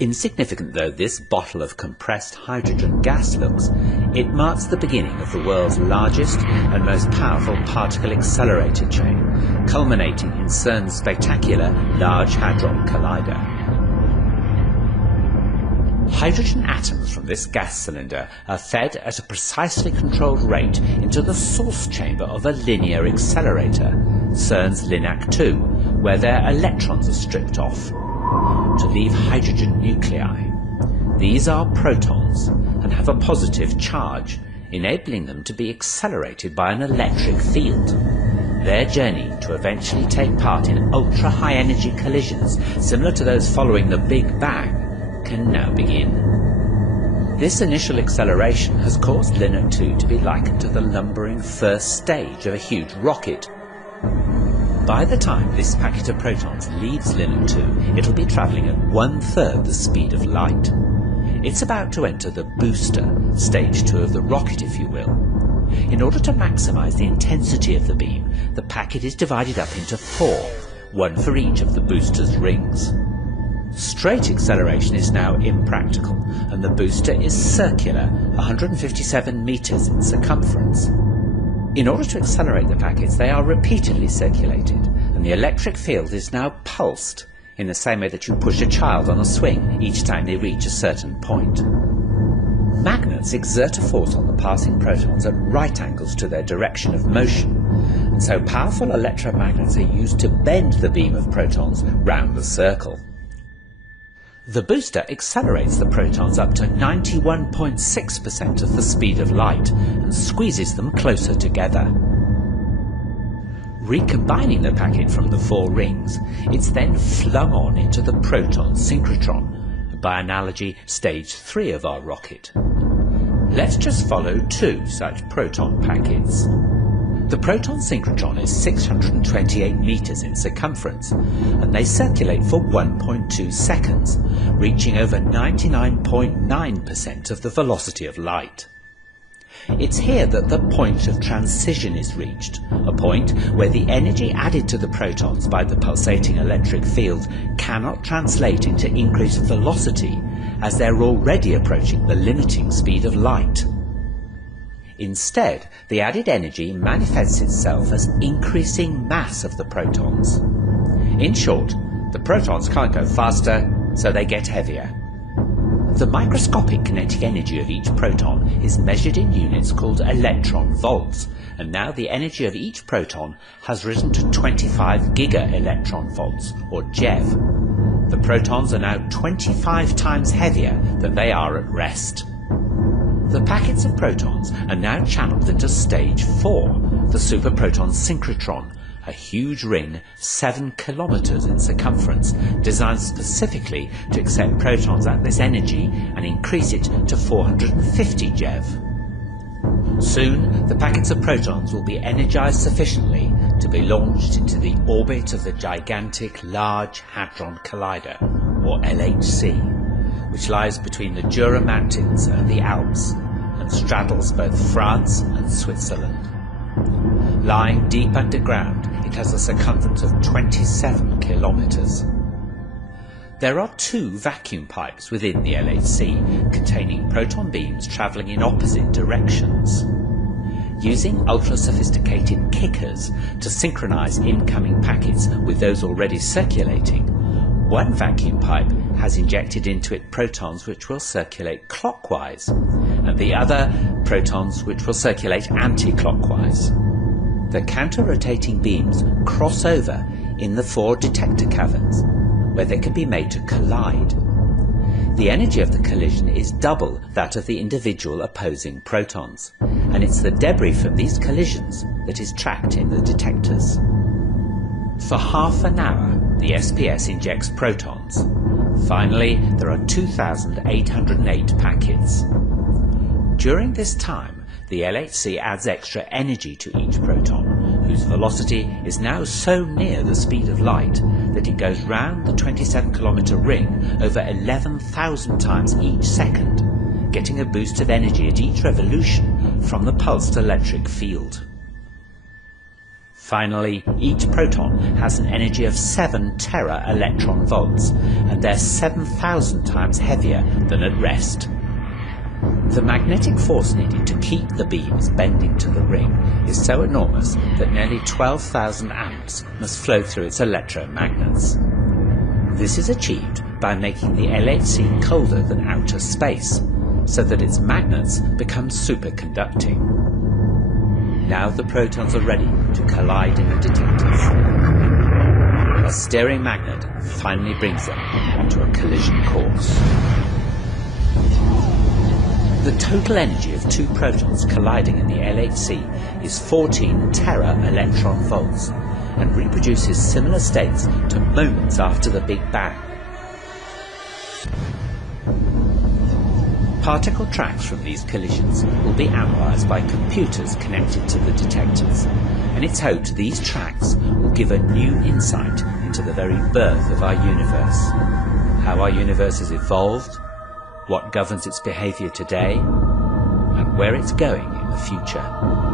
Insignificant though this bottle of compressed hydrogen gas looks, it marks the beginning of the world's largest and most powerful particle accelerator chain, culminating in CERN's spectacular Large Hadron Collider. Hydrogen atoms from this gas cylinder are fed at a precisely controlled rate into the source chamber of a linear accelerator, CERN's LINAC-2, where their electrons are stripped off to leave hydrogen nuclei. These are protons and have a positive charge, enabling them to be accelerated by an electric field. Their journey to eventually take part in ultra-high energy collisions similar to those following the Big Bang can now begin. This initial acceleration has caused LINAC-2 to be likened to the lumbering first stage of a huge rocket. By the time this packet of protons leaves LINAC-2, it'll be travelling at 1/3 the speed of light. It's about to enter the booster, stage 2 of the rocket if you will. In order to maximise the intensity of the beam, the packet is divided up into 4, one for each of the booster's rings. Straight acceleration is now impractical, and the booster is circular, 157 metres in circumference. In order to accelerate the packets, they are repeatedly circulated, and the electric field is now pulsed, in the same way that you push a child on a swing each time they reach a certain point. Magnets exert a force on the passing protons at right angles to their direction of motion, and so powerful electromagnets are used to bend the beam of protons round the circle. The booster accelerates the protons up to 91.6% of the speed of light and squeezes them closer together. Recombining the packet from the 4 rings, it's then flung on into the proton synchrotron, by analogy stage 3 of our rocket. Let's just follow 2 such proton packets. The proton synchrotron is 628 metres in circumference, and they circulate for 1.2 seconds, reaching over 99.9% of the velocity of light. It's here that the point of transition is reached, a point where the energy added to the protons by the pulsating electric field cannot translate into increased velocity, as they're already approaching the limiting speed of light. Instead, the added energy manifests itself as increasing mass of the protons. In short, the protons can't go faster, so they get heavier. The microscopic kinetic energy of each proton is measured in units called electron volts, and now the energy of each proton has risen to 25 giga-electron volts, or GeV. The protons are now 25 times heavier than they are at rest. The packets of protons are now channeled into stage 4, the superproton synchrotron, a huge ring 7 kilometers in circumference, designed specifically to accept protons at this energy and increase it to 450 GeV. Soon, the packets of protons will be energized sufficiently to be launched into the orbit of the gigantic Large Hadron Collider, or LHC, which lies between the Jura Mountains and the Alps, and straddles both France and Switzerland. Lying deep underground, it has a circumference of 27 kilometers. There are 2 vacuum pipes within the LHC, containing proton beams travelling in opposite directions. Using ultra-sophisticated kickers to synchronize incoming packets with those already circulating, one vacuum pipe has injected into it protons which will circulate clockwise, and the other protons which will circulate anti-clockwise. The counter-rotating beams cross over in the 4 detector caverns, where they can be made to collide. The energy of the collision is double that of the individual opposing protons, and it's the debris from these collisions that is tracked in the detectors. For half an hour, the SPS injects protons. Finally, there are 2,808 packets. During this time, the LHC adds extra energy to each proton, whose velocity is now so near the speed of light that it goes round the 27-kilometer ring over 11,000 times each second, getting a boost of energy at each revolution from the pulsed electric field. Finally, each proton has an energy of 7 tera electron volts, and they're 7,000 times heavier than at rest. The magnetic force needed to keep the beams bending to the ring is so enormous that nearly 12,000 amps must flow through its electromagnets. This is achieved by making the LHC colder than outer space, so that its magnets become superconducting. Now the protons are ready to collide in the detectors. A steering magnet finally brings them onto a collision course. The total energy of 2 protons colliding in the LHC is 14 tera electron volts and reproduces similar states to moments after the Big Bang. Particle tracks from these collisions will be analysed by computers connected to the detectors, and it's hoped these tracks will give a new insight into the very birth of our universe, how our universe has evolved, what governs its behaviour today, and where it's going in the future.